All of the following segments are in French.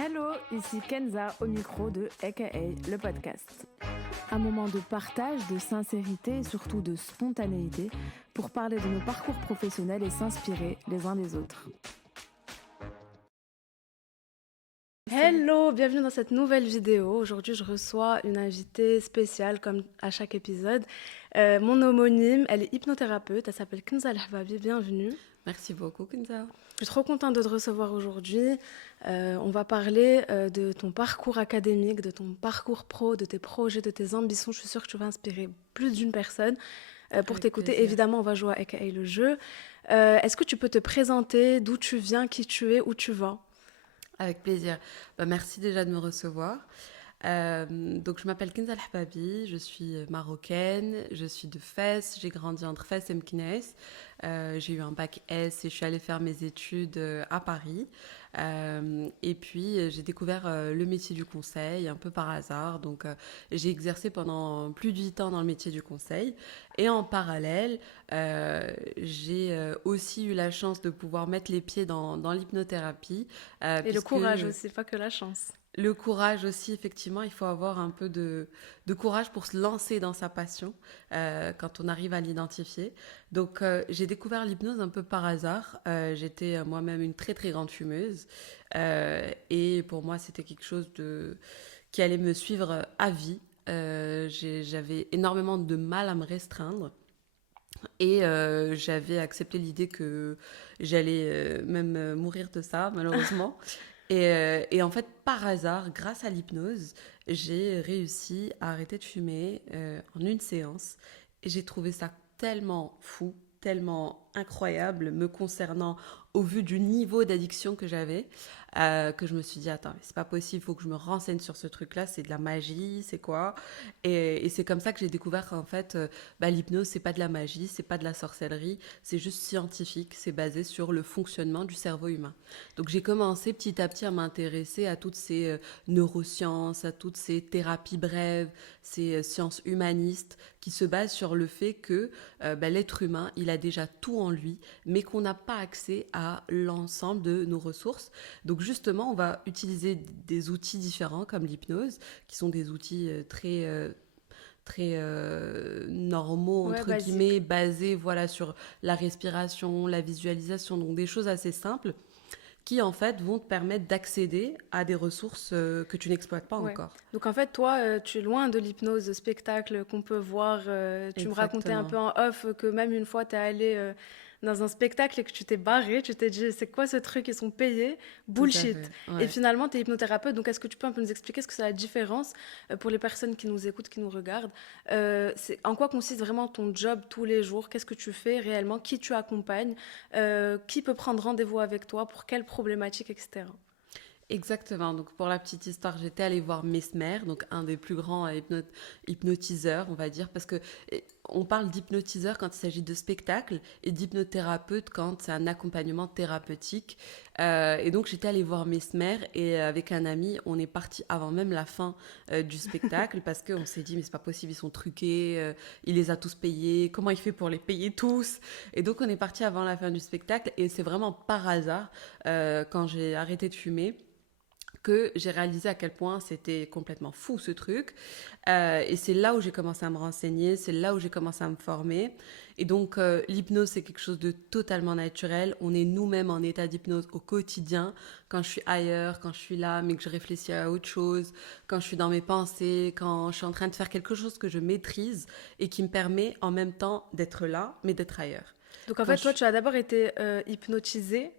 Hello, ici Kenza au micro de AKA le podcast. Un moment de partage, de sincérité et surtout de spontanéité pour parler de nos parcours professionnels et s'inspirer les uns des autres. Hello, bienvenue dans cette nouvelle vidéo. Aujourd'hui, je reçois une invitée spéciale comme à chaque épisode. Mon homonyme, elle est hypnothérapeute, elle s'appelle Kenza El-Hbabi, bienvenue. Merci beaucoup, Kenza. Je suis trop contente de te recevoir aujourd'hui. On va parler de ton parcours académique, de ton parcours pro, de tes projets, de tes ambitions. Je suis sûre que tu vas inspirer plus d'une personne. Pour Avec t'écouter, plaisir. évidemment, on va jouer à AKA le jeu. Est-ce que tu peux te présenter, d'où tu viens, qui tu es, où tu vas? Avec plaisir. Merci déjà de me recevoir. Donc, je m'appelle Kenza El-Hbabi, je suis marocaine, je suis de Fès, j'ai grandi entre Fès et Meknès. J'ai eu un bac S et je suis allée faire mes études à Paris. Et puis, j'ai découvert le métier du conseil un peu par hasard. Donc, j'ai exercé pendant plus de 8 ans dans le métier du conseil. Et en parallèle, j'ai aussi eu la chance de pouvoir mettre les pieds dans l'hypnothérapie. Et le courage aussi, pas que la chance. Le courage aussi, effectivement, il faut avoir un peu de courage pour se lancer dans sa passion quand on arrive à l'identifier. Donc, j'ai découvert l'hypnose un peu par hasard. J'étais moi-même une très, très grande fumeuse. Et pour moi, c'était quelque chose qui allait me suivre à vie. J'avais énormément de mal à me restreindre. Et j'avais accepté l'idée que j'allais même mourir de ça, malheureusement. Et en fait, par hasard, grâce à l'hypnose, j'ai réussi à arrêter de fumer en une séance. Et j'ai trouvé ça tellement fou, tellement incroyable me concernant au vu du niveau d'addiction que j'avais, que je me suis dit, attends, mais c'est pas possible, il faut que je me renseigne sur ce truc-là, c'est de la magie, c'est quoi? Et c'est comme ça que j'ai découvert qu'en fait, l'hypnose, c'est pas de la magie, c'est pas de la sorcellerie, c'est juste scientifique, c'est basé sur le fonctionnement du cerveau humain. Donc j'ai commencé petit à petit à m'intéresser à toutes ces neurosciences, à toutes ces thérapies brèves, ces sciences humanistes qui se basent sur le fait que l'être humain, il a déjà tout en lui, mais qu'on n'a pas accès à l'ensemble de nos ressources. Donc justement, on va utiliser des outils différents comme l'hypnose, qui sont des outils très normaux, Ouais, entre basique. guillemets, basés voilà, sur la respiration, la visualisation, donc des choses assez simples qui en fait vont te permettre d'accéder à des ressources que tu n'exploites pas Ouais. encore. Donc en fait, toi, tu es loin de l'hypnose spectacle qu'on peut voir. Tu me racontais un Exactement. peu en off que même une fois, tu es allé dans un spectacle et que tu t'es barré. Tu t'es dit, c'est quoi ce truc? Ils sont payés. Tout à Bullshit. fait. Et Ouais. finalement, tu es hypnothérapeute. Donc est-ce que tu peux un peu nous expliquer ce que c'est la différence pour les personnes qui nous écoutent, qui nous regardent? En quoi consiste vraiment ton job tous les jours? Qu'est-ce que tu fais réellement? Qui tu accompagnes? Qui peut prendre rendez-vous avec toi? Pour quelles problématiques, etc. Exactement. Donc, pour la petite histoire, j'étais allée voir Mesmer, donc un des plus grands hypnotiseurs, on va dire, parce que on parle d'hypnotiseur quand il s'agit de spectacle et d'hypnothérapeute quand c'est un accompagnement thérapeutique. Et donc, j'étais allée voir Mesmer et avec un ami, on est parti avant même la fin du spectacle parce qu'on s'est dit, mais c'est pas possible, ils sont truqués, il les a tous payés, comment il fait pour les payer tous? Et donc, on est parti avant la fin du spectacle et c'est vraiment par hasard, quand j'ai arrêté de fumer, que j'ai réalisé à quel point c'était complètement fou ce truc. Et c'est là où j'ai commencé à me renseigner, c'est là où j'ai commencé à me former. Et donc l'hypnose, c'est quelque chose de totalement naturel. On est nous-mêmes en état d'hypnose au quotidien, quand je suis ailleurs, quand je suis là, mais que je réfléchis à autre chose, quand je suis dans mes pensées, quand je suis en train de faire quelque chose que je maîtrise et qui me permet en même temps d'être là, mais d'être ailleurs. Donc en Quand fait, toi, je tu as d'abord été hypnotisé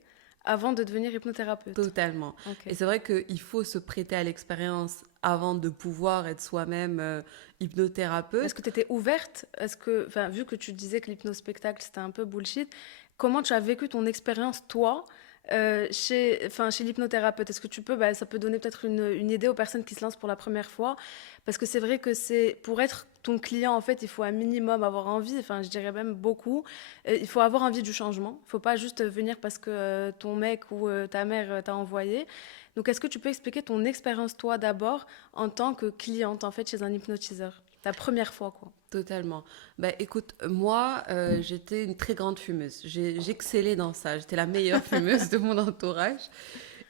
avant de devenir hypnothérapeute. Totalement. Ok. Et c'est vrai qu'il faut se prêter à l'expérience avant de pouvoir être soi-même Est-ce que hypnothérapeute. tu étais ouverte? Est-ce que, enfin, vu que tu disais que l'hypnospectacle c'était un peu bullshit, comment tu as vécu ton expérience toi chez l'hypnothérapeute? Est-ce que tu peux, bah, ça peut donner peut-être une idée aux personnes qui se lancent pour la première fois, parce que c'est vrai que c'est pour être ton client en fait, il faut un minimum avoir envie. Enfin, je dirais même beaucoup. Il faut avoir envie du changement. Il faut pas juste venir parce que ton mec ou ta mère t'a envoyé. Donc, est-ce que tu peux expliquer ton expérience toi d'abord en tant que cliente en fait chez un hypnotiseur? Ta première fois quoi. Totalement. Bah, écoute, moi, j'étais une très grande fumeuse. J'excellais dans ça. J'étais la meilleure fumeuse de mon entourage.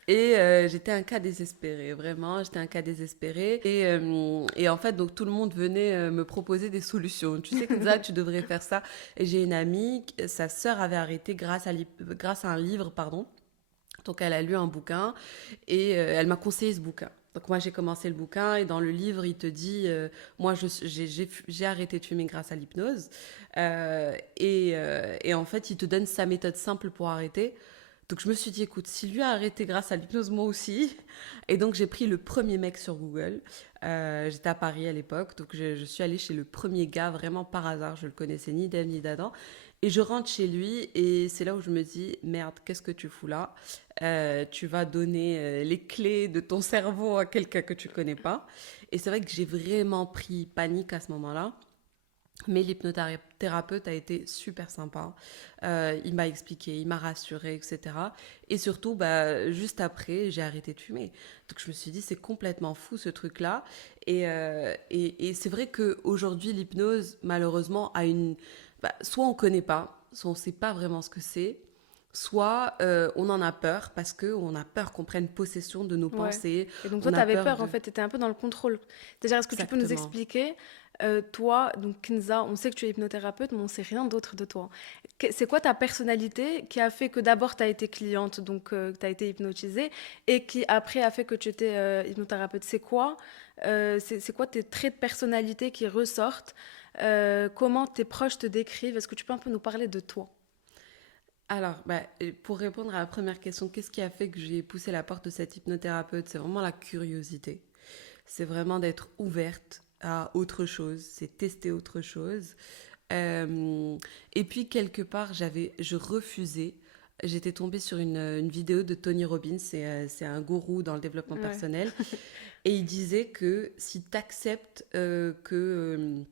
Et j'étais un cas désespéré, vraiment, j'étais un cas désespéré. Et en fait, donc tout le monde venait me proposer des solutions. Tu sais, Kenza, tu devrais faire ça. Et j'ai une amie, sa sœur avait arrêté grâce à un livre, pardon. Donc elle a lu un bouquin et elle m'a conseillé ce bouquin. Donc moi j'ai commencé le bouquin et dans le livre il te dit moi j'ai arrêté de fumer grâce à l'hypnose. Et en fait il te donne sa méthode simple pour arrêter. Donc je me suis dit écoute si lui a arrêté grâce à l'hypnose moi aussi. Et donc j'ai pris le premier mec sur Google. J'étais à Paris à l'époque donc je suis allée chez le premier gars vraiment par hasard, je le connaissais ni d'Ève ni d'Adam. Et je rentre chez lui et c'est là où je me dis merde qu'est-ce que tu fous là. Tu vas donner les clés de ton cerveau à quelqu'un que tu connais pas. Et c'est vrai que j'ai vraiment pris panique à ce moment-là. Mais l'hypnothérapeute a été super sympa. Il m'a expliqué, il m'a rassuré, etc. Et surtout, bah, juste après, j'ai arrêté de fumer. Donc je me suis dit, c'est complètement fou ce truc-là. Et c'est vrai qu'aujourd'hui, l'hypnose, malheureusement, a une... Bah, soit on ne connaît pas, soit on ne sait pas vraiment ce que c'est, soit on en a peur parce qu'on a peur qu'on prenne possession de nos Ouais. pensées, Et donc toi, on tu a avais peur peur, en de... fait, tu étais un peu dans le contrôle. C'est-à-dire, est-ce que tu peux nous Exactement. expliquer, toi, donc Kenza, on sait que tu es hypnothérapeute, mais on sait rien d'autre de toi. C'est quoi ta personnalité qui a fait que d'abord tu as été cliente, donc tu as été hypnotisée, et qui après a fait que tu étais hypnothérapeute? C'est quoi, c'est quoi tes traits de personnalité qui ressortent? Comment tes proches te décrivent? Est-ce que tu peux un peu nous parler de toi? Alors, bah, et pour répondre à la première question, qu'est-ce qui a fait que j'ai poussé la porte de cette hypnothérapeute? C'est vraiment la curiosité. C'est vraiment d'être ouverte à autre chose, c'est tester autre chose. Et puis, quelque part, je refusais. J'étais tombée sur une vidéo de Tony Robbins, c'est un gourou dans le développement Ouais. personnel, et il disait que si tu acceptes que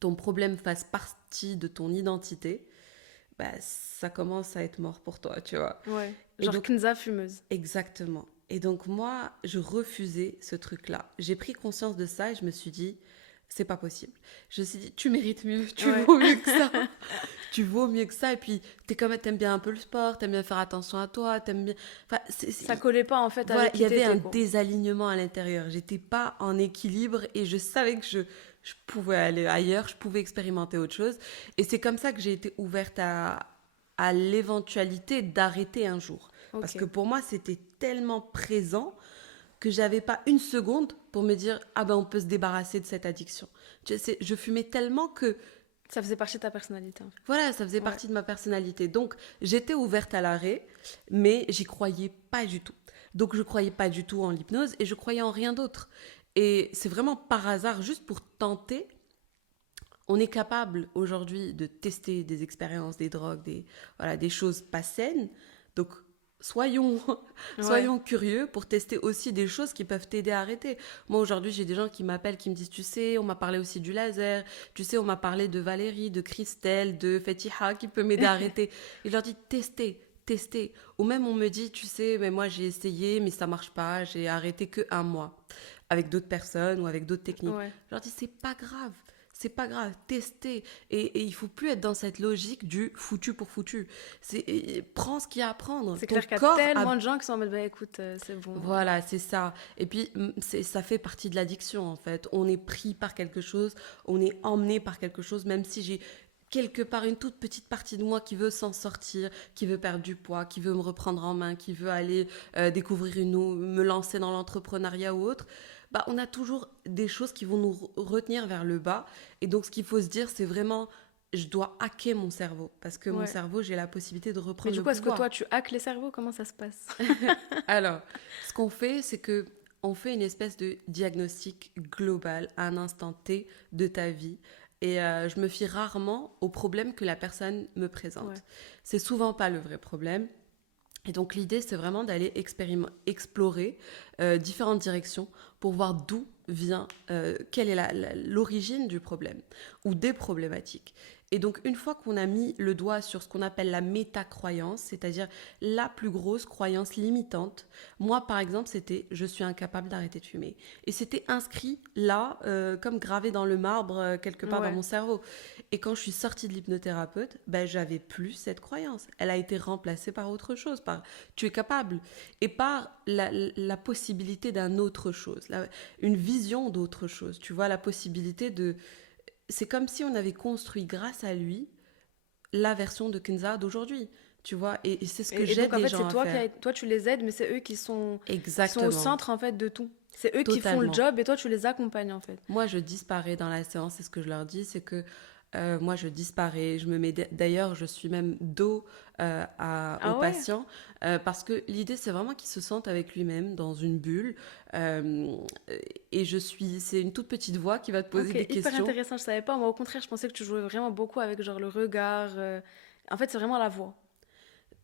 ton problème fasse partie de ton identité, bah, ça commence à être mort pour toi, tu vois. Ouais. Et Genre donc, Kenza fumeuse. exactement. Et donc, moi, je refusais ce truc-là. J'ai pris conscience de ça et je me suis dit, c'est pas possible. Je me suis dit, tu mérites mieux, tu Ouais. vaux mieux que ça. Tu vaux mieux que ça. Et puis, t'aimes bien un peu le sport, t'aimes bien faire attention à toi, t'aimes bien. Enfin, Ça collait pas en fait voilà, avec il y qui avait un t'étais, quoi. désalignement à l'intérieur. J'étais pas en équilibre et je savais que je pouvais aller ailleurs, je pouvais expérimenter autre chose. Et c'est comme ça que j'ai été ouverte à l'éventualité d'arrêter un jour. Parce que Ok. pour moi, c'était tellement présent que j'avais pas une seconde pour me dire ah ben on peut se débarrasser de cette addiction. Je fumais tellement que Ça faisait partie de ta personnalité, en fait. voilà, ça faisait Ouais. partie de ma personnalité. Donc, j'étais ouverte à l'arrêt, mais j'y croyais pas du tout. Donc, je croyais pas du tout en l'hypnose et je croyais en rien d'autre. Et c'est vraiment par hasard, juste pour tenter, on est capable aujourd'hui de tester des expériences, des drogues, voilà, des choses pas saines. Donc, soyons, Ouais. soyons curieux pour tester aussi des choses qui peuvent t'aider à arrêter. Moi, aujourd'hui, j'ai des gens qui m'appellent, qui me disent, tu sais, on m'a parlé aussi du laser, tu sais, on m'a parlé de Valérie, de Christelle, de Fetiha, qui peut m'aider à arrêter. Et je leur dis, testez. Testez. Ou même on me dit, tu sais, mais moi j'ai essayé, mais ça marche pas, j'ai arrêté que un mois avec d'autres personnes ou avec d'autres techniques. Ouais. Je leur dis, c'est pas grave. C'est pas grave, tester. Et il faut plus être dans cette logique du foutu pour foutu. Prends ce qu'il y a à prendre. C'est Ton clair qu'il y a corps a... tellement de gens qui sont en mode, bah écoute, c'est bon. Voilà, c'est ça. Et puis, ça fait partie de l'addiction, en fait. On est pris par quelque chose, on est emmené par quelque chose, même si j'ai quelque part une toute petite partie de moi qui veut s'en sortir, qui veut perdre du poids, qui veut me reprendre en main, qui veut aller découvrir me lancer dans l'entrepreneuriat ou autre, bah, on a toujours des choses qui vont nous retenir vers le bas. Et donc, ce qu'il faut se dire, c'est vraiment, je dois hacker mon cerveau. Parce que mon Ouais. cerveau, j'ai la possibilité de Mais reprendre du le coup, est-ce que toi, pouvoir. tu hackes les cerveaux? Comment ça se passe? Alors, ce qu'on fait, c'est que on fait une espèce de diagnostic global à un instant T de ta vie. Et je me fie rarement aux problèmes que la personne me Ouais. présente. C'est souvent pas le vrai problème. Et donc l'idée, c'est vraiment d'aller explorer différentes directions pour voir d'où vient, quelle est l'origine du problème ou des problématiques. Et donc, une fois qu'on a mis le doigt sur ce qu'on appelle la métacroyance, c'est-à-dire la plus grosse croyance limitante, moi, par exemple, c'était je suis incapable d'arrêter de fumer. Et c'était inscrit là, comme gravé dans le marbre, quelque part dans Ouais. mon cerveau. Et quand je suis sortie de l'hypnothérapeute, ben, j'avais plus cette croyance. Elle a été remplacée par autre chose, par tu es capable, et par la possibilité d'un autre chose, une vision d'autre chose. Tu vois, la possibilité de c'est comme si on avait construit grâce à lui la version de Kenza d'aujourd'hui, tu vois, et c'est ce que Et donc, j'aide en les fait, c'est gens à toi faire. toi, tu les aides, mais c'est eux qui sont au Exactement, centre, en fait, de tout. C'est eux qui font le totalement. job et toi, tu les accompagnes, en fait. Moi, je disparais dans la séance, c'est ce que je leur dis, c'est que moi, je disparais, je me mets... D'ailleurs, je suis même dos aux Ah ouais? patients, parce que l'idée, c'est vraiment qu'ils se sentent avec lui-même, dans une bulle, euh, et c'est une toute petite voix qui va te poser Ok, des hyper questions. intéressant, je savais pas. Moi, au contraire, je pensais que tu jouais vraiment beaucoup avec, genre, le regard. En fait, c'est vraiment la voix.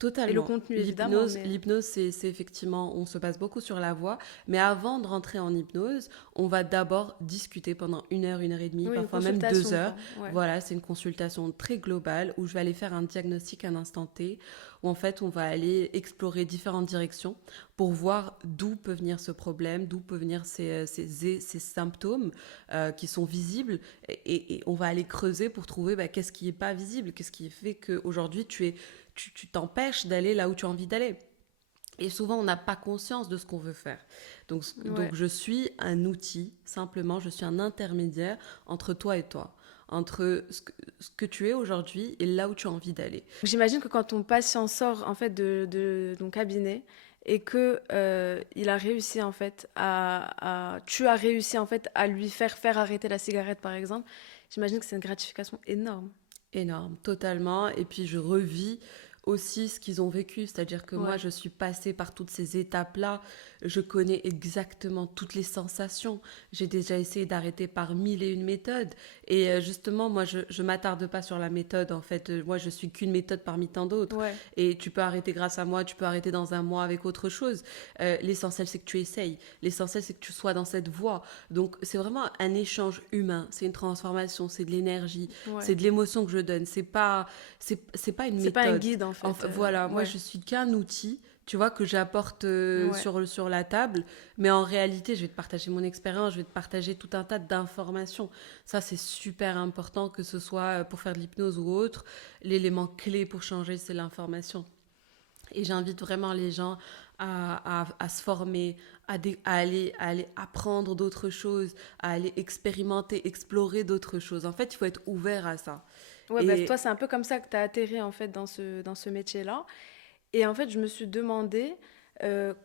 Et le Totalement. contenu, évidemment, L'hypnose, mais... l'hypnose, c'est effectivement, on se base beaucoup sur la voix, mais avant de rentrer en hypnose, on va d'abord discuter pendant 1 heure et demie, Oui, une parfois même 2 heures. consultation, quoi. Ouais. Voilà, c'est une consultation très globale où je vais aller faire un diagnostic à un instant T, où en fait on va aller explorer différentes directions pour voir d'où peut venir ce problème, d'où peut venir ces symptômes qui sont visibles, et on va aller creuser pour trouver bah, qu'est-ce qui n'est pas visible, qu'est-ce qui fait qu'aujourd'hui tu t'empêches d'aller là où tu as envie d'aller. Et souvent, on n'a pas conscience de ce qu'on veut faire. Donc, Ouais. je suis un outil, simplement, je suis un intermédiaire entre toi et toi, entre ce que tu es aujourd'hui et là où tu as envie d'aller. J'imagine que quand ton patient sort, en fait, de ton cabinet et que il a réussi, en fait, tu as réussi, en fait, à lui faire arrêter la cigarette, par exemple, j'imagine que c'est une gratification énorme. Énorme, totalement. Et puis je revis aussi ce qu'ils ont vécu, c'est-à-dire que moi Ouais. je suis passée par toutes ces étapes-là, je connais exactement toutes les sensations, j'ai déjà essayé d'arrêter par 1001 méthodes, et justement moi je m'attarde pas sur la méthode, en fait. Moi je suis qu'une méthode parmi tant d'autres, Ouais. et tu peux arrêter grâce à moi, tu peux arrêter dans un mois avec autre chose. L'essentiel c'est que tu essayes, l'essentiel c'est que tu sois dans cette voie. Donc c'est vraiment un échange humain, c'est une transformation, c'est de l'énergie, c'est Ouais. de l'émotion que je donne. C'est pas une C'est pas un méthode. guide, en fait. Voilà, moi Ouais. je suis qu'un outil, tu vois, que j'apporte Ouais. sur la table. Mais en réalité, je vais te partager mon expérience, je vais te partager tout un tas d'informations. Ça, c'est super important, que ce soit pour faire de l'hypnose ou autre. L'élément clé pour changer, c'est l'information. Et j'invite vraiment les gens à se former, à aller apprendre d'autres choses, à aller expérimenter, explorer d'autres choses. En fait, il faut être ouvert à ça. Ouais, bah, toi, Et c'est un peu comme ça que tu as atterri, en fait, dans ce métier-là. Et en fait, je me suis demandé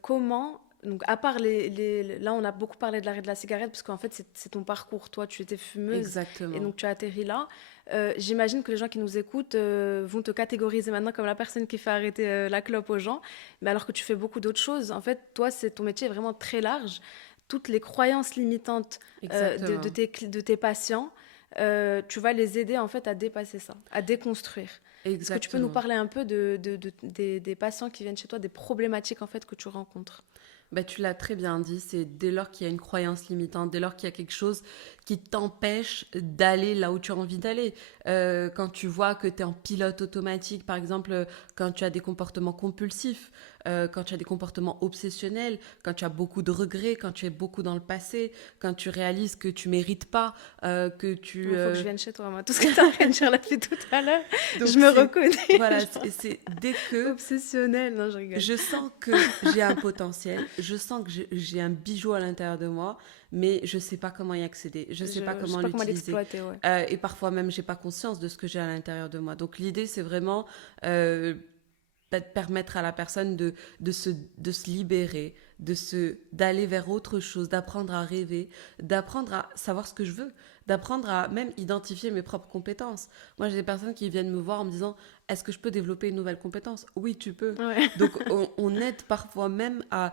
comment, donc à part là on a beaucoup parlé de l'arrêt de la cigarette, parce qu'en fait c'est ton parcours, toi tu étais fumeuse et exactement. donc tu as atterri là. J'imagine que les gens qui nous écoutent vont te catégoriser maintenant comme la personne qui fait arrêter la clope aux gens, mais alors que tu fais beaucoup d'autres choses. En fait, toi, ton métier est vraiment très large. Toutes les croyances limitantes Exactement. de tes patients, tu vas les aider en fait à dépasser ça, à déconstruire. Est-ce que tu peux nous Exactement. parler un peu des patients qui viennent chez toi, des problématiques en fait que tu rencontres? Bah, tu l'as très bien dit, c'est dès lors qu'il y a une croyance limitante, dès lors qu'il y a quelque chose qui t'empêche d'aller là où tu as envie d'aller. Quand tu vois que tu es en pilote automatique, par exemple, quand tu as des comportements compulsifs, quand tu as des comportements obsessionnels, quand tu as beaucoup de regrets, quand tu es beaucoup dans le passé, quand tu réalises que tu mérites pas, que tu... Il faut que je vienne chez toi, moi. Tout ce que tu as en train de dire là depuis tout à l'heure, je Donc me c'est... reconnais. Voilà, Genre, c'est dès que obsessionnel. Non, je rigole. je sens que j'ai un potentiel, je sens que j'ai un bijou à l'intérieur de moi, mais je sais pas comment y accéder, je sais pas Je sais comment pas comment l'utiliser. l'exploiter, ouais. Et parfois même, j'ai pas conscience de ce que j'ai à l'intérieur de moi. Donc l'idée, c'est vraiment euh, de permettre à la personne de se libérer, d'aller vers autre chose, d'apprendre à rêver, d'apprendre à savoir ce que je veux, d'apprendre à même identifier mes propres compétences. Moi, j'ai des personnes qui viennent me voir en me disant, est-ce que je peux développer une nouvelle compétence? Oui, tu peux. Ouais. Donc, on aide parfois même à,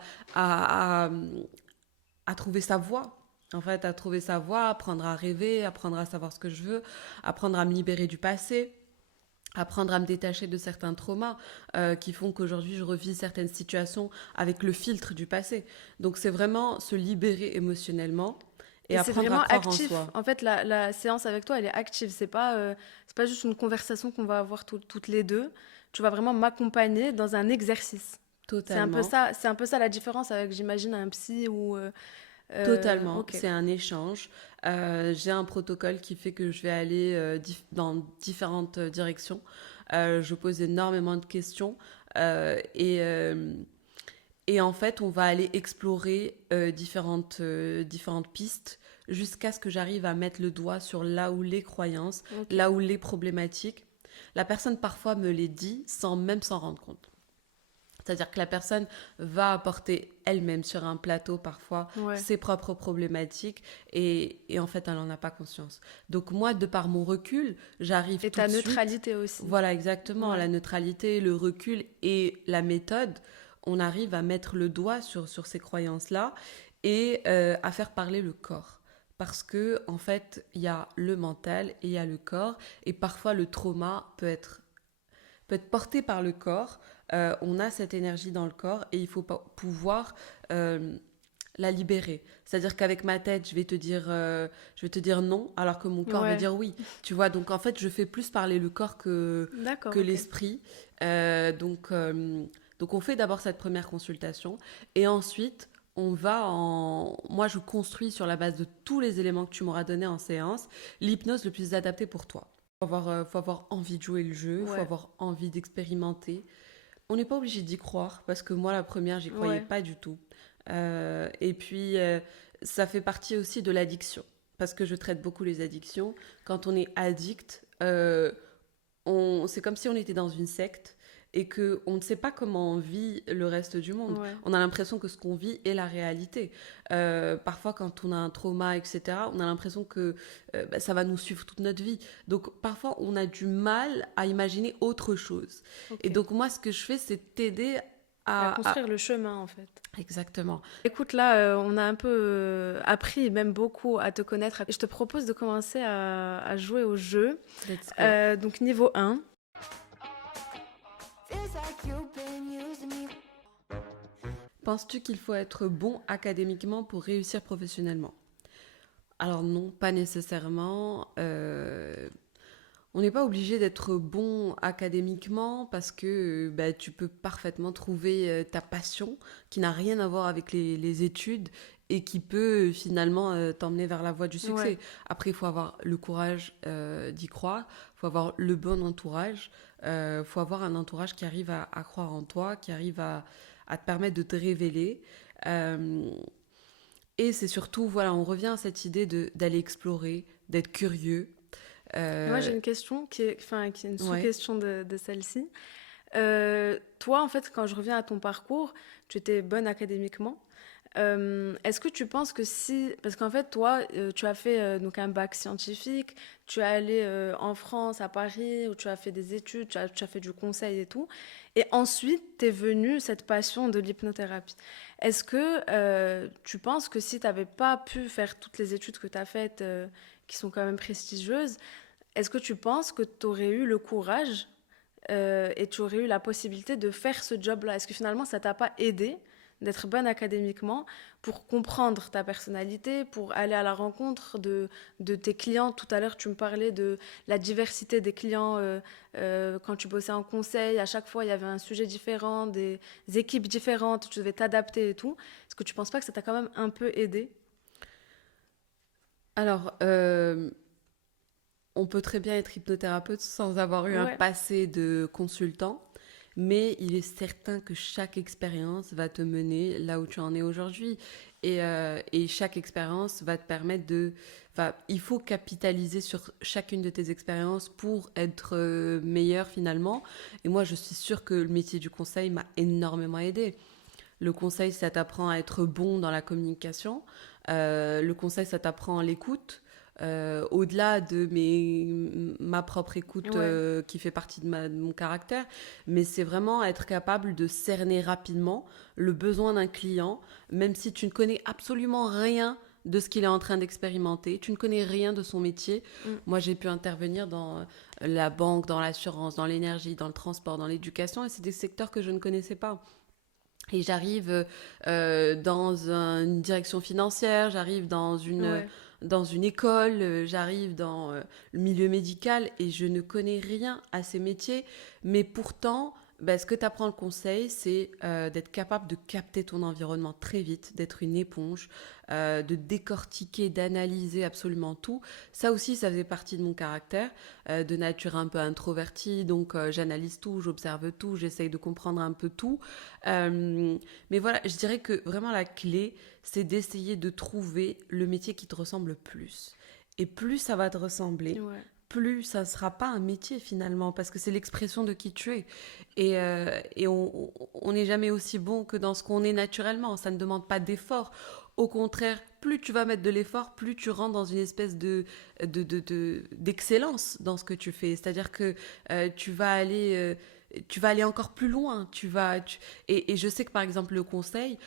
à trouver sa voie. En fait, à trouver sa voie, apprendre à rêver, apprendre à savoir ce que je veux, apprendre à me libérer du passé, apprendre à me détacher de certains traumas qui font qu'aujourd'hui je revis certaines situations avec le filtre du passé. Donc c'est vraiment se libérer émotionnellement et Et c'est apprendre à vraiment croire en actif. soi. En fait, la séance avec toi, elle est active. C'est pas juste une conversation qu'on va avoir toutes les deux. Tu vas vraiment m'accompagner dans un exercice. Totalement. C'est un peu ça la différence avec, j'imagine, un psy ou... Totalement, ok. c'est un échange. J'ai un protocole qui fait que je vais aller dans différentes directions. Je pose énormément de questions et en fait, on va aller explorer différentes pistes jusqu'à ce que j'arrive à mettre le doigt sur là où les croyances, Ok. là où les problématiques. La personne parfois me les dit sans même s'en rendre compte. C'est-à-dire que la personne va apporter elle-même sur un plateau parfois Ouais. ses propres problématiques et en fait elle n'en a pas conscience. Donc moi, de par mon recul, j'arrive Et tout ta de suite, neutralité aussi. voilà exactement, Ouais. la neutralité, le recul et la méthode, on arrive à mettre le doigt sur ces croyances-là et à faire parler le corps. Parce que en fait, il y a le mental et il y a le corps et parfois le trauma peut être porté par le corps. On a cette énergie dans le corps et il faut pouvoir euh, la libérer. C'est-à-dire qu'avec ma tête, je vais te dire non, alors que mon corps va Ouais. dire oui. Tu vois, donc en fait, je fais plus parler le corps D'accord, que ok. l'esprit. Donc on fait d'abord cette première consultation et ensuite, moi, je construis sur la base de tous les éléments que tu m'auras donnés en séance, l'hypnose le plus adapté pour toi. Faut avoir envie de jouer le jeu, faut Ouais. avoir envie d'expérimenter. On n'est pas obligé d'y croire, parce que moi, la première, j'y croyais Ouais. pas du tout. Et puis, ça fait partie aussi de l'addiction, parce que je traite beaucoup les addictions. Quand on est addict, c'est comme si on était dans une secte et que on ne sait pas comment on vit le reste du monde. Ouais. On a l'impression que ce qu'on vit est la réalité. Parfois, quand on a un trauma, etc., on a l'impression que ça va nous suivre toute notre vie. Donc, parfois, on a du mal à imaginer autre chose. Et Ok. donc, moi, ce que je fais, c'est t'aider À à... construire le chemin, en fait. Exactement. Écoute, là, on a un peu appris, même beaucoup, à te connaître. Je te propose de commencer à jouer au jeu. Let's go. Donc, niveau 1. Penses-tu qu'il faut être bon académiquement pour réussir professionnellement? Alors non, pas nécessairement. On n'est pas obligé d'être bon académiquement parce que bah, tu peux parfaitement trouver ta passion qui n'a rien à voir avec les études et qui peut finalement t'emmener vers la voie du Ouais. succès. Après, il faut avoir le courage d'y croire, il faut avoir le bon entourage, il faut avoir un entourage qui arrive à croire en toi, qui arrive à te permettre de te révéler. Euh, et c'est surtout, voilà, on revient à cette idée d'aller explorer, d'être curieux. Et moi, j'ai Euh, une question qui est une ouais. sous-question de celle-ci. Toi, en fait, quand je reviens à ton parcours, tu étais bonne académiquement. Est-ce que tu penses que si... Parce qu'en fait, toi, tu as fait donc un bac scientifique, tu es allé en France, à Paris, où tu as fait des études, tu as fait du conseil et tout. Et ensuite, t'es venue cette passion de l'hypnothérapie. Est-ce que tu penses que si tu n'avais pas pu faire toutes les études que tu as faites, qui sont quand même prestigieuses, est-ce que tu penses que tu aurais eu le courage et tu aurais eu la possibilité de faire ce job-là? Est-ce que finalement, ça t'a pas aidé d'être bonne académiquement pour comprendre ta personnalité, pour aller à la rencontre de tes clients? Tout à l'heure, tu me parlais de la diversité des clients quand tu bossais en conseil. À chaque fois, il y avait un sujet différent, des équipes différentes, tu devais t'adapter et tout. Est-ce que tu penses pas que ça t'a quand même un peu aidé? Alors, on peut très bien être hypnothérapeute sans avoir eu un Ouais, passé de consultant, mais il est certain que chaque expérience va te mener là où tu en es aujourd'hui. Et chaque expérience va te permettre de... Enfin, il faut capitaliser sur chacune de tes expériences pour être meilleur finalement. Et moi, je suis sûre que le métier du conseil m'a énormément aidé. Le conseil, ça t'apprend à être bon dans la communication. Le conseil, ça t'apprend l'écoute. Au-delà de ma propre écoute ouais. qui fait partie de mon caractère, mais c'est vraiment être capable de cerner rapidement le besoin d'un client, même si tu ne connais absolument rien de ce qu'il est en train d'expérimenter, tu ne connais rien de son métier. Mm. Moi, j'ai pu intervenir la banque, dans l'assurance, dans l'énergie, dans le transport, dans l'éducation, et c'est des secteurs que je ne connaissais pas. Et j'arrive une direction financière, j'arrive Ouais. dans une école, j'arrive dans le milieu médical et je ne connais rien à ces métiers. Mais pourtant, ben, ce que tu apprends le conseil, c'est d'être capable de capter ton environnement très vite, d'être une éponge, de décortiquer, d'analyser absolument tout. Ça aussi, ça faisait partie de mon caractère, de nature un peu introvertie. Donc, j'analyse tout, j'observe tout, j'essaye de comprendre un peu tout. Mais voilà, je dirais que vraiment la clé, c'est d'essayer de trouver le métier qui te ressemble le plus. Et plus ça va te ressembler, Ouais. plus ça ne sera pas un métier finalement, parce que c'est l'expression de qui tu es. Et on n'est jamais aussi bon que dans ce qu'on est naturellement. Ça ne demande pas d'effort. Au contraire, plus tu vas mettre de l'effort, plus tu rentres dans une espèce d'excellence dans ce que tu fais. C'est-à-dire que tu vas aller encore plus loin. Et je sais que par exemple le conseil,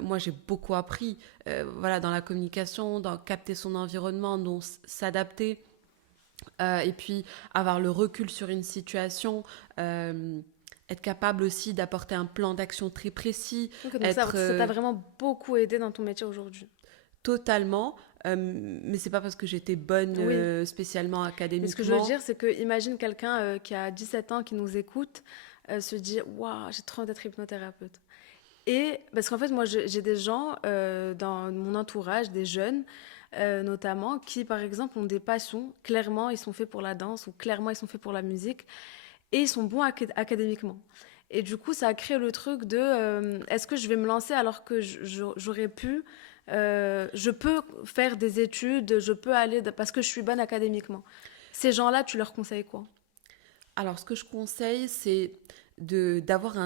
moi j'ai beaucoup appris voilà, dans la communication, dans capter son environnement, donc s'adapter et puis avoir le recul sur une situation, être capable aussi d'apporter un plan d'action très précis, Ok, donc être ça t'a vraiment beaucoup aidé dans ton métier aujourd'hui. totalement, mais c'est pas parce que j'étais bonne Oui. spécialement Mais ce que je veux académiquement. dire, c'est que imagine quelqu'un qui a 17 ans, qui nous écoute, se dit waouh, j'ai trop envie d'être hypnothérapeute. Et parce qu'en fait, moi, j'ai des gens dans mon entourage, des jeunes notamment, qui par exemple ont des passions. Clairement, ils sont faits pour la danse ou clairement, ils sont faits pour la musique et ils sont bons académiquement. Et du coup, ça a créé le truc de est-ce que je vais me lancer alors que j'aurais pu, je peux faire des études, je peux aller parce que je suis bonne académiquement. Ces gens-là, tu leur conseilles quoi? Alors, ce que je conseille, c'est d'avoir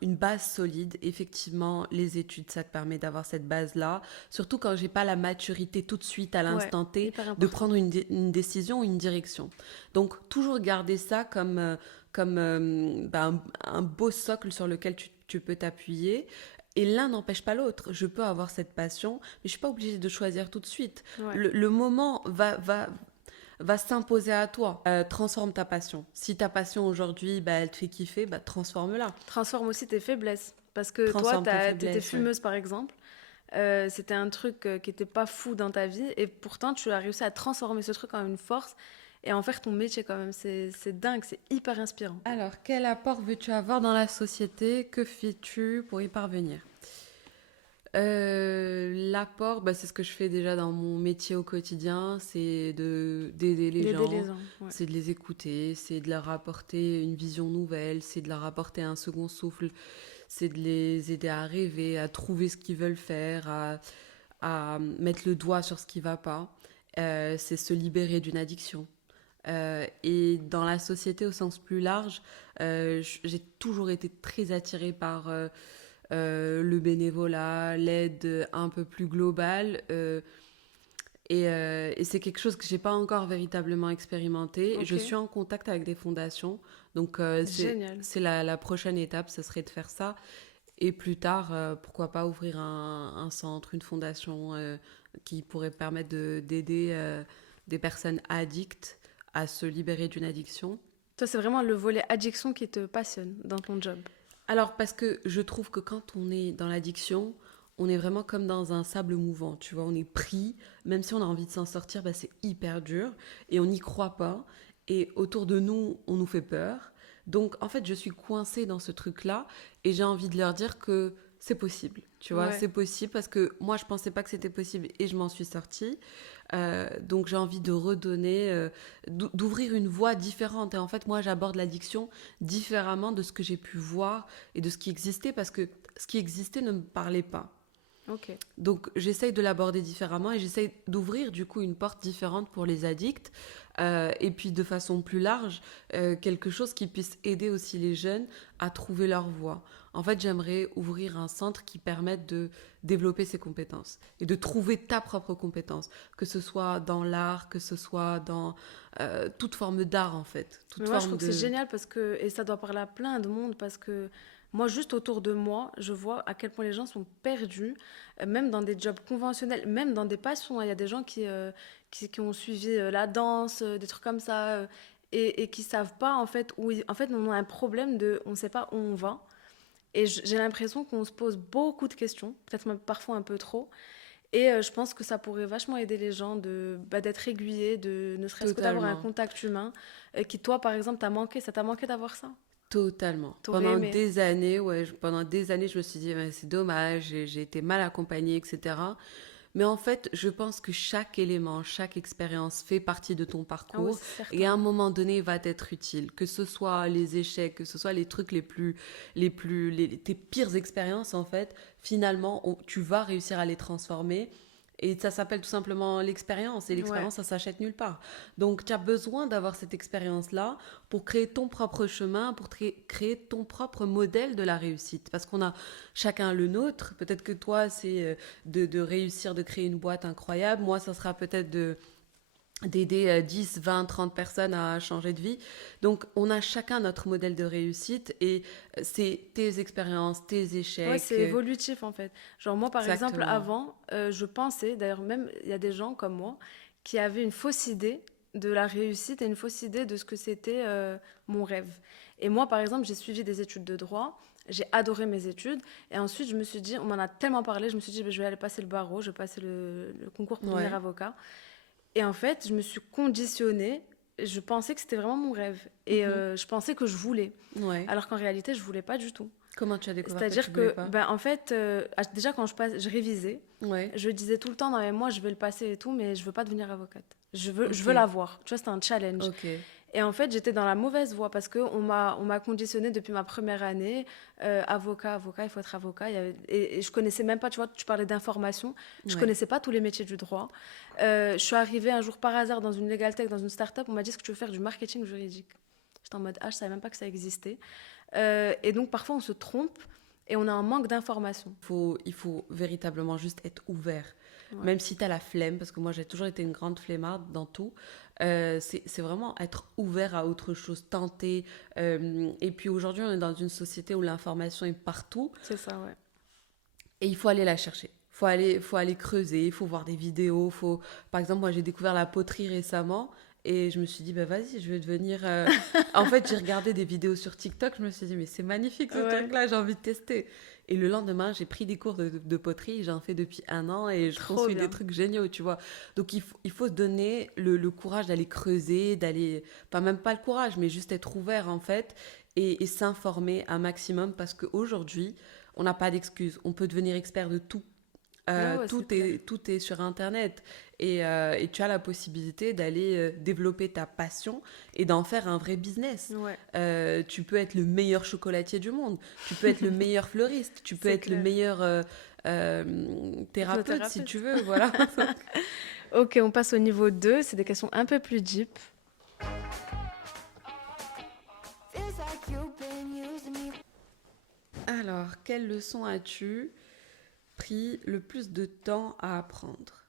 une base solide. Effectivement, les études, ça te permet d'avoir cette base-là. Surtout quand j'ai pas la maturité tout de suite, à Ouais, l'instant T, hyper de important. prendre une décision, une direction. Donc, toujours garder ça comme un beau socle sur lequel tu peux t'appuyer. Et l'un n'empêche pas l'autre. Je peux avoir cette passion, mais je suis pas obligée de choisir tout de suite. Ouais. Le moment va s'imposer à toi. Transforme ta passion. Si ta passion aujourd'hui, bah, elle te fait kiffer, bah, transforme-la. Transforme aussi tes faiblesses. Parce que toi, Transforme tes t'étais faiblesses, ouais. fumeuse, par exemple. C'était un truc qui était pas fou dans ta vie. Et pourtant, tu as réussi à transformer ce truc en une force et en faire ton métier quand même. C'est dingue, c'est hyper inspirant. Alors, quel apport veux-tu avoir dans la société? Que fais-tu pour y parvenir? L'apport, bah, c'est ce que je fais déjà dans mon métier au quotidien, c'est d'aider les D'aider gens, les gens. Ouais. c'est de les écouter, c'est de leur apporter une vision nouvelle, c'est de leur apporter un second souffle, c'est de les aider à rêver, à trouver ce qu'ils veulent faire, à mettre le doigt sur ce qui va pas. C'est se libérer d'une addiction. Et dans la société au sens plus large, j'ai toujours été très attirée par le bénévolat, l'aide un peu plus globale. Et c'est quelque chose que j'ai pas encore véritablement expérimenté. Ok, Je suis en contact avec des fondations, donc génial. c'est la prochaine étape, ce serait de faire ça. Et plus tard, pourquoi pas ouvrir un centre, une fondation qui pourrait permettre d'aider des personnes addictes à se libérer d'une addiction. Toi, c'est vraiment le volet addiction qui te passionne dans ton job. Alors, parce que je trouve que quand on est dans l'addiction, on est vraiment comme dans un sable mouvant, tu vois, on est pris, même si on a envie de s'en sortir, bah, c'est hyper dur et on n'y croit pas. Et autour de nous, on nous fait peur. Donc, en fait, je suis coincée dans ce truc-là et j'ai envie de leur dire que c'est possible, tu vois, Ouais. c'est possible parce que moi, je pensais pas que c'était possible et je m'en suis sortie. Donc, j'ai envie de redonner, d'ouvrir une voie différente. Et en fait, moi, j'aborde l'addiction différemment de ce que j'ai pu voir et de ce qui existait parce que ce qui existait ne me parlait pas. Ok. Donc j'essaye de l'aborder différemment et j'essaye d'ouvrir du coup une porte différente pour les addicts et puis de façon plus large, quelque chose qui puisse aider aussi les jeunes à trouver leur voie. En fait, j'aimerais ouvrir un centre qui permette de développer ses compétences et de trouver ta propre compétence, que ce soit dans l'art, que ce soit dans toute forme d'art en fait, Mais toute moi, je forme trouve que c'est de... génial parce que, et ça doit parler à plein de monde parce que moi, juste autour de moi, je vois à quel point les gens sont perdus, même dans des jobs conventionnels, même dans des passions, hein. Il y a des gens qui ont suivi la danse, des trucs comme ça. et qui savent pas en fait en fait on a un problème de on sait pas où on va et j'ai l'impression qu'on se pose beaucoup de questions, peut-être même parfois un peu trop. Et je pense que ça pourrait vachement aider les gens d'être aiguillés, de ne serait-ce que d'avoir un Totalement. contact humain qui toi par exemple t'as manqué, ça t'a manqué d'avoir ça. Totalement. T'aurais aimé. Pendant des années, je me suis dit, ouais, c'est dommage, j'ai été mal accompagnée, etc. Mais en fait, je pense que chaque élément, chaque expérience fait partie de ton Ah ouais, parcours c'est et à un certain. moment donné va t'être utile. Que ce soit les échecs, que ce soit les trucs tes pires expériences, en fait, finalement, tu vas réussir à les transformer. Et ça s'appelle tout simplement l'expérience. Et Ouais. l'expérience, ça s'achète nulle part. Donc, tu as besoin d'avoir cette expérience-là pour créer ton propre chemin, pour créer ton propre modèle de la réussite. Parce qu'on a chacun le nôtre. Peut-être que toi, c'est de réussir, de créer une boîte incroyable. Moi, ça sera peut-être d'aider 10, 20, 30 personnes à changer de vie. Donc, on a chacun notre modèle de réussite et c'est tes expériences, tes Ouais, échecs. c'est évolutif en fait. Genre moi par exemple Exactement. avant, je pensais, d'ailleurs même il y a des gens comme moi qui avaient une fausse idée de la réussite et une fausse idée de ce que c'était mon rêve. Et moi par exemple j'ai suivi des études de droit, j'ai adoré mes études et ensuite je me suis dit, on m'en a tellement parlé, je me suis dit ben, je vais aller passer le barreau, je vais passer le concours pour devenir Ouais. avocat. Et en fait je me suis conditionnée, je pensais que c'était vraiment mon rêve et Mhm. je pensais que je voulais. Ouais. Alors qu'en réalité je voulais pas du tout. Comment tu as découvert que tu C'est-à-dire voulais que, pas? ben, en fait, déjà quand je révisais, Ouais. je disais tout le temps, non mais moi je vais le passer et tout, mais je veux pas devenir avocate. Je Ok. veux l'avoir. Tu vois, c'était un challenge. Ok. Et en fait, j'étais dans la mauvaise voie parce que on m'a conditionné depuis ma première année, avocat, il faut être avocat. Et je connaissais même pas, tu vois, tu parlais d'information, je Ouais. connaissais pas tous les métiers du droit. Je suis arrivée un jour par hasard dans une legal tech, dans une start-up, on m'a dit, est-ce que tu veux faire du marketing juridique? J'étais en mode, ah, je savais même pas que ça existait. Et donc parfois on se trompe et on a un manque d'informations. Il faut véritablement juste être ouvert. Ouais. Même si tu as la flemme, parce que moi j'ai toujours été une grande flemmarde dans tout, c'est vraiment être ouvert à autre chose, tenter. Et puis aujourd'hui, on est dans une société où l'information est partout C'est ça, ouais. et il faut aller la chercher. Faut aller creuser, il faut voir des vidéos. Par exemple, moi j'ai découvert la poterie récemment et je me suis dit, bah vas-y, je vais devenir. En fait, j'ai regardé des vidéos sur TikTok, je me suis dit, mais c'est magnifique ce Ouais, truc-là, j'ai envie de tester. Et le lendemain, j'ai pris des cours de poterie, j'en fais depuis 1 an et je trop construis des bien. trucs géniaux, tu vois. Donc il faut se donner le courage d'aller creuser, d'aller. Enfin, même pas le courage, mais juste être ouvert en fait et s'informer un maximum parce qu'aujourd'hui, on n'a pas d'excuses. On peut devenir expert de tout. Ah ouais, c'est clair. Tout est sur Internet et tu as la possibilité d'aller développer ta passion et d'en faire un vrai business. Ouais, Tu peux être le meilleur chocolatier du monde, tu peux être le meilleur fleuriste, tu peux c'est être le clair. meilleur thérapeute si tu Hypnothérapeute. veux, voilà. Ok, on passe au niveau 2. C'est des questions un peu plus deep. Feels like you've been using me. Alors, quelle leçon as-tu pris le plus de temps à apprendre?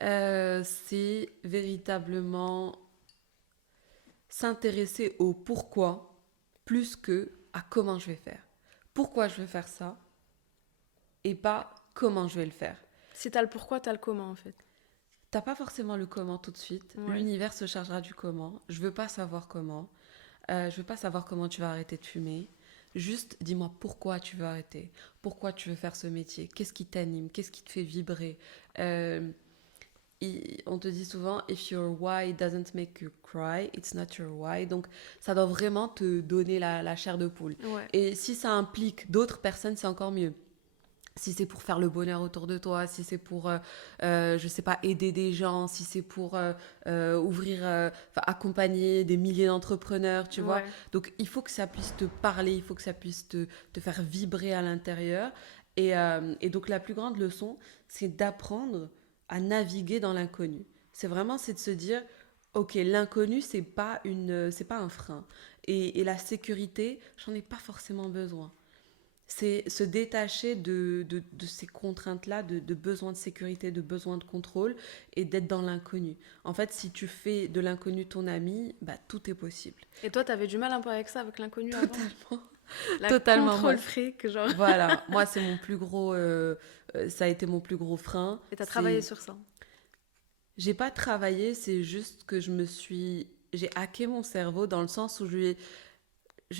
C'est véritablement s'intéresser au pourquoi plus que à comment je vais faire. Pourquoi je vais faire ça et pas comment je vais le faire. Si t'as le pourquoi, t'as le comment en fait. T'as pas forcément le comment tout de suite. Ouais. L'univers se chargera du comment. Je veux pas savoir comment. Je veux pas savoir comment tu vas arrêter de fumer. Juste dis-moi pourquoi tu veux arrêter. Pourquoi tu veux faire ce métier. Qu'est-ce qui t'anime. Qu'est-ce qui te fait vibrer. Euh, on te dit souvent, if your why doesn't make you cry, it's not your why. Donc, ça doit vraiment te donner la chair de poule. Ouais. Et si ça implique d'autres personnes, c'est encore mieux. Si c'est pour faire le bonheur autour de toi, si c'est pour, je sais pas, aider des gens, si c'est pour accompagner des milliers d'entrepreneurs, tu vois. Ouais. Donc, il faut que ça puisse te parler, il faut que ça puisse te faire vibrer à l'intérieur. Et donc, la plus grande leçon, c'est d'apprendre à naviguer dans l'inconnu. C'est de se dire, ok, l'inconnu, c'est pas un frein. Et la sécurité, j'en ai pas forcément besoin. C'est se détacher de ces contraintes-là, de besoin de sécurité, de besoin de contrôle, et d'être dans l'inconnu. En fait, si tu fais de l'inconnu ton ami, bah, tout est possible. Et toi, t'avais du mal un peu avec ça, avec l'inconnu avant? Totalement. La Totalement, moi. contrôle fric, genre. Voilà, moi, c'est mon plus gros... ça a été mon plus gros frein. Et t'as travaillé C'est... sur ça. J'ai pas travaillé, c'est juste que je me suis j'ai hacké mon cerveau dans le sens où je lui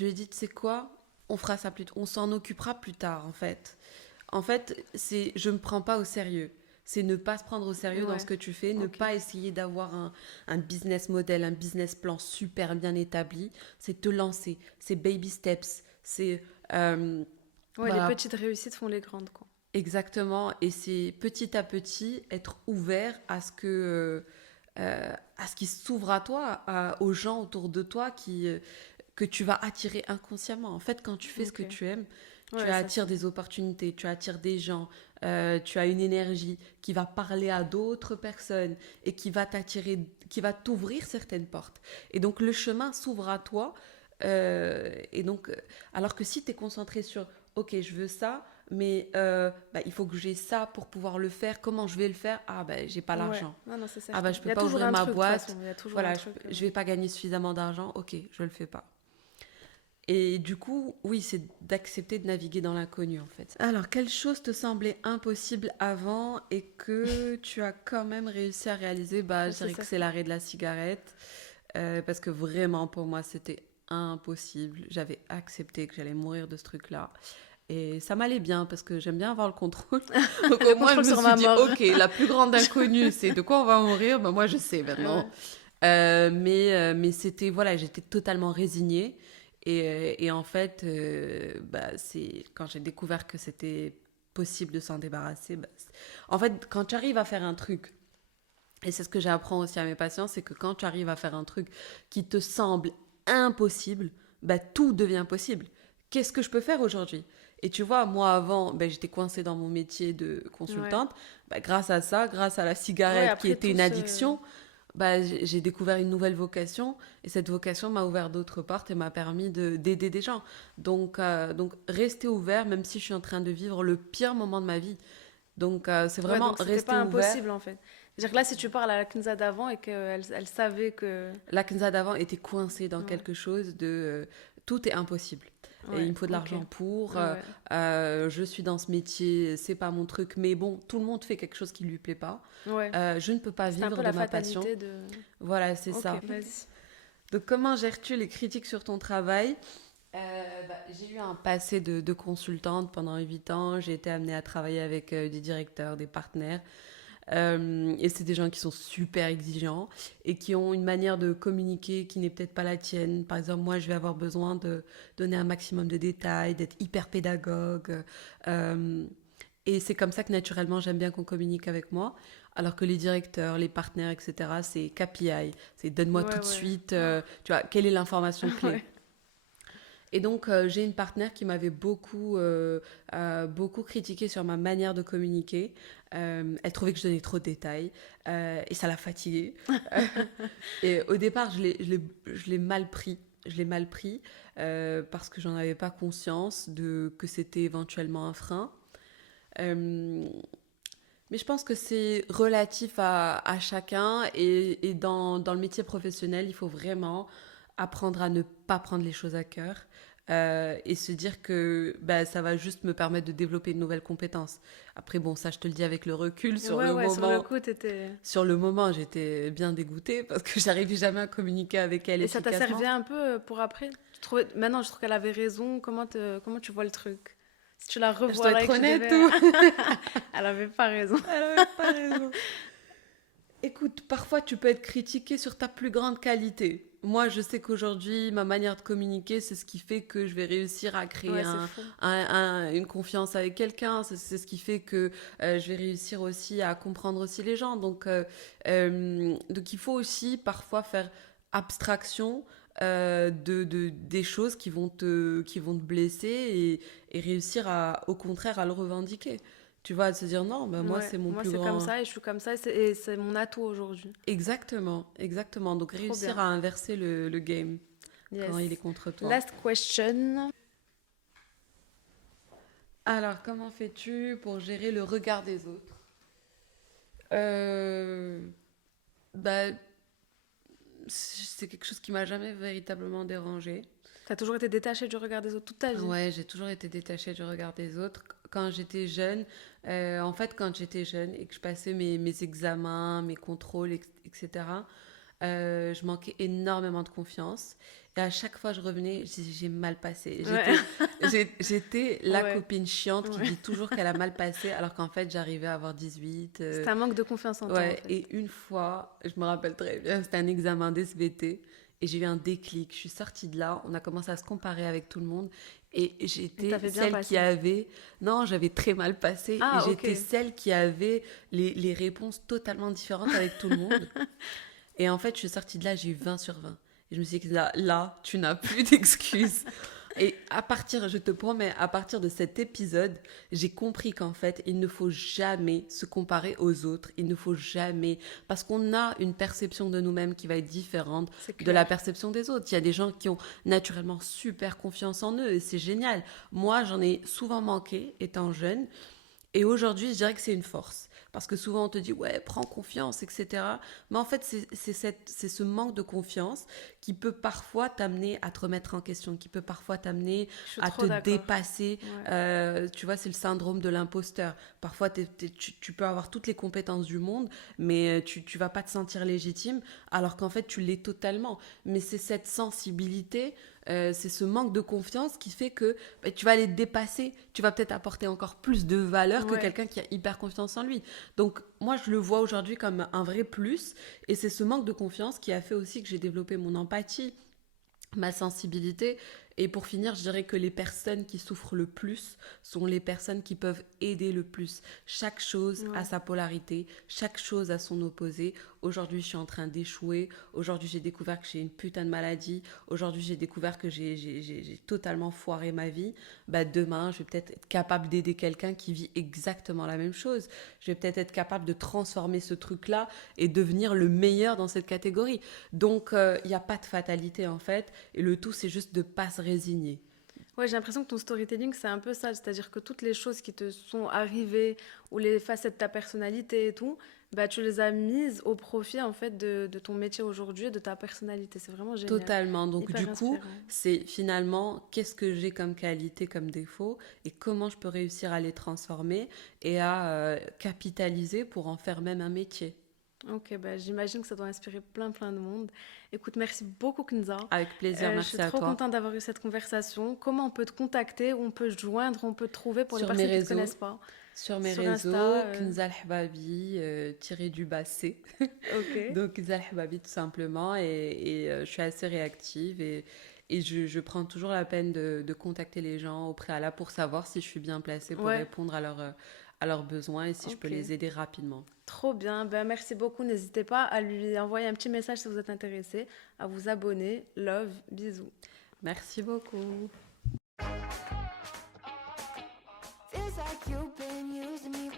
ai dit, tu sais quoi, on fera ça plus tard, on s'en occupera plus tard en fait. En fait, c'est je me prends pas au sérieux. C'est ne pas se prendre au sérieux dans ce Ouais, que tu fais, ne ok. pas essayer d'avoir un business model, un business plan super bien établi. C'est te lancer, c'est baby steps, c'est Ouais, les voilà, petites réussites font les grandes, quoi. exactement. Et c'est petit à petit être ouvert à ce qui s'ouvre à toi, aux gens autour de toi que tu vas attirer inconsciemment. En fait, quand tu fais ce que Ok. tu aimes, tu Ouais, ça attires fait. des opportunités, tu attires des gens, tu as une énergie qui va parler à d'autres personnes et qui va t'attirer, qui va t'ouvrir certaines portes. Et donc le chemin s'ouvre à toi. Et donc, alors que si tu es concentré sur, ok, je veux ça, mais bah, il faut que j'ai ça pour pouvoir le faire. Comment je vais le faire? Ah, bah, j'ai pas Ouais, l'argent. non, non, c'est Ah, bah, certain. je Il peux y a pas toujours ouvrir un ma truc, de toute façon. boîte. Il y a toujours un Voilà, truc. je vais pas gagner suffisamment d'argent. Ok, je le fais pas. Et du coup, oui, c'est d'accepter de naviguer dans l'inconnu en fait. Alors, quelle chose te semblait impossible avant et que tu as quand même réussi à réaliser? Bah, Ouais, je c'est dirais que ça. c'est l'arrêt de la cigarette. Parce que vraiment, pour moi, c'était impossible. J'avais accepté que j'allais mourir de ce truc-là. Et ça m'allait bien parce que j'aime bien avoir le contrôle. Donc Le au moins, je contrôle me sur suis ma dit, mort. ok, la plus grande inconnue, c'est de quoi on va mourir. Ben, moi, je sais maintenant. Ouais. Mais c'était, voilà, j'étais totalement résignée. Et en fait, bah, c'est quand j'ai découvert que c'était possible de s'en débarrasser. Bah, en fait, quand tu arrives à faire un truc, et c'est ce que j'apprends aussi à mes patients, c'est que quand tu arrives à faire un truc qui te semble impossible, bah, tout devient possible. Qu'est-ce que je peux faire aujourd'hui? Et tu vois, moi avant, ben, j'étais coincée dans mon métier de Ouais. consultante. Bah, grâce à ça, grâce à la Ouais, cigarette qui après était tout une ce... addiction, bah, j'ai découvert une nouvelle vocation. Et cette vocation m'a ouvert d'autres portes et m'a permis d'aider des gens. Donc, rester ouvert, même si je suis en train de vivre le pire moment de ma vie. Donc, c'est Ouais, vraiment donc c'était rester pas ouvert. impossible en fait. C'est-à-dire que là, si tu parles à la Kenza d'avant et elle savait que... La Kenza d'avant était coincée dans Ouais, quelque chose de tout est impossible. Et il ouais, me faut de ok. l'argent pour. Ouais. Je suis dans ce métier, c'est pas mon truc. Mais bon, tout le monde fait quelque chose qui lui plaît pas. Ouais. Je ne peux pas C'était un peu vivre de la ma passion. fatalité de... Voilà, c'est Ok, ça. vas-y. Donc, comment gères-tu les critiques sur ton travail? Bah, j'ai eu un passé de consultante pendant 8 ans. J'ai été amenée à travailler avec des directeurs, des partenaires. Et c'est des gens qui sont super exigeants et qui ont une manière de communiquer qui n'est peut-être pas la tienne. Par exemple, moi, je vais avoir besoin de donner un maximum de détails, d'être hyper pédagogue. Euh, et c'est comme ça que naturellement, j'aime bien qu'on communique avec moi. Alors que les directeurs, les partenaires, etc., c'est KPI. C'est donne-moi tout Ouais, de ouais. suite, tu vois, quelle est l'information clé. Ouais. Et donc, j'ai une partenaire qui m'avait beaucoup critiqué sur ma manière de communiquer. Elle trouvait que je donnais trop de détails et ça l'a fatiguée. Euh, et au départ, je l'ai mal pris. Je l'ai mal pris parce que j'en avais pas conscience que c'était éventuellement un frein. Euh, mais je pense que c'est relatif à chacun et dans le métier professionnel, il faut vraiment apprendre à ne pas prendre les choses à cœur et se dire que bah, ça va juste me permettre de développer de nouvelles compétences. Après, bon, ça, je te le dis avec le recul. Sur Ouais, le ouais, sur le moment, coup, t'étais... sur le moment, j'étais bien dégoûtée parce que j'arrivais jamais à communiquer avec elle Et ça t'a servi efficacement. un peu pour après? Maintenant, je trouve qu'elle avait raison. Comment tu vois le truc? Si tu la Je dois revois là et être que tu honnête devais... ou... Elle avait pas raison. Elle avait pas raison. Écoute, parfois tu peux être critiqué sur ta plus grande qualité. Moi, je sais qu'aujourd'hui, ma manière de communiquer, c'est ce qui fait que je vais réussir à créer Ouais, c'est fou. une confiance avec quelqu'un. C'est ce qui fait que je vais réussir aussi à comprendre aussi les gens. Donc il faut aussi parfois faire abstraction des choses qui vont te blesser et réussir au contraire à le revendiquer. Tu vois, à se dire non, ben moi Ouais, c'est mon moi plus c'est comme grand. ça et je suis comme ça et c'est mon atout aujourd'hui. Exactement, exactement. Donc Trop réussir bien. à inverser le game quand il est Yes. contre toi. Last question. Alors, comment fais-tu pour gérer le regard des autres? Euh, bah, c'est quelque chose qui m'a jamais véritablement dérangée. T'as toujours été détachée du regard des autres toute ta vie. Ouais, j'ai toujours été détachée du regard des autres. Quand j'étais jeune, en fait, quand j'étais jeune et que je passais mes examens, mes contrôles, etc., Je manquais énormément de confiance. Et à chaque fois, je revenais, j'ai mal passé. Ouais. J'étais la Ouais. copine chiante qui Ouais. dit toujours qu'elle a mal passé, alors qu'en fait, j'arrivais à avoir 18. C'est un manque de confiance en toi, en Ouais, fait. et une fois, je me rappelle très bien, c'était un examen d'SVT et j'ai eu un déclic. Je suis sortie de là, on a commencé à se comparer avec tout le monde et Et t'as j'étais fait bien celle qui passer. avait... Non, j'avais très mal passé et Ah, ok. j'étais celle qui avait les réponses totalement différentes avec tout le monde. Et en fait, je suis sortie de là, j'ai eu 20 sur 20. Et je me suis dit, là, tu n'as plus d'excuses. Et à partir, je te promets, à partir de cet épisode, j'ai compris qu'en fait, il ne faut jamais se comparer aux autres. Il ne faut jamais. Parce qu'on a une perception de nous-mêmes qui va être différente C'est de la clair. perception des autres. Il y a des gens qui ont naturellement super confiance en eux et c'est génial. Moi, j'en ai souvent manqué étant jeune. Et aujourd'hui, je dirais que c'est une force. Parce que souvent, on te dit, ouais, prends confiance, etc. Mais en fait, c'est ce manque de confiance qui peut parfois t'amener à te remettre en question, qui peut parfois t'amener Je suis à te trop d'accord. dépasser. Ouais. Tu vois, c'est le syndrome de l'imposteur. Parfois, tu peux avoir toutes les compétences du monde, mais tu vas pas te sentir légitime, alors qu'en fait, tu l'es totalement. Mais c'est cette sensibilité, c'est ce manque de confiance qui fait que bah, tu vas aller te dépasser, tu vas peut-être apporter encore plus de valeur que Ouais. quelqu'un qui a hyper confiance en lui. Donc moi je le vois aujourd'hui comme un vrai plus et c'est ce manque de confiance qui a fait aussi que j'ai développé mon empathie, ma sensibilité. Et pour finir, je dirais que les personnes qui souffrent le plus sont les personnes qui peuvent aider le plus. Chaque chose a Ouais. sa polarité, chaque chose a son opposé. Aujourd'hui, je suis en train d'échouer. Aujourd'hui, j'ai découvert que j'ai une putain de maladie. Aujourd'hui, j'ai découvert que j'ai totalement foiré ma vie. Bah, demain, je vais peut-être être capable d'aider quelqu'un qui vit exactement la même chose. Je vais peut-être être capable de transformer ce truc-là et devenir le meilleur dans cette catégorie. Donc, il n'y a pas de fatalité en fait. Et le tout, c'est juste de ne pas se résigner. Ouais, j'ai l'impression que ton storytelling, c'est un peu ça. C'est-à-dire que toutes les choses qui te sont arrivées ou les facettes de ta personnalité et tout, bah, tu les as mises au profit, en fait, de ton métier aujourd'hui et de ta personnalité. C'est vraiment génial. Totalement. Donc, Hyper du coup, inspirant. c'est finalement qu'est-ce que j'ai comme qualité, comme défaut et comment je peux réussir à les transformer et à capitaliser pour en faire même un métier. Ok, bah, j'imagine que ça doit inspirer plein, plein de monde. Écoute, merci beaucoup, Kenza. Avec plaisir, Je suis merci à trop toi. contente d'avoir eu cette conversation. Comment on peut te contacter, où on peut te joindre, où on peut te trouver pour les Sur mes personnes qui ne te réseaux, connaissent pas? sur mes Sur réseaux, Insta, Kinzal Hbabi, tiré du bas C. ok. Donc, Kinzal Hbabi, tout simplement. Je suis assez réactive et je prends toujours la peine de contacter les gens au préalable pour savoir si je suis bien placée pour Ouais, répondre à leurs besoins et si je peux ok. les aider rapidement. Trop bien. Ben, merci beaucoup. N'hésitez pas à lui envoyer un petit message si vous êtes intéressé, à vous abonner. Love, bisous. Merci beaucoup. Feels like you've been using me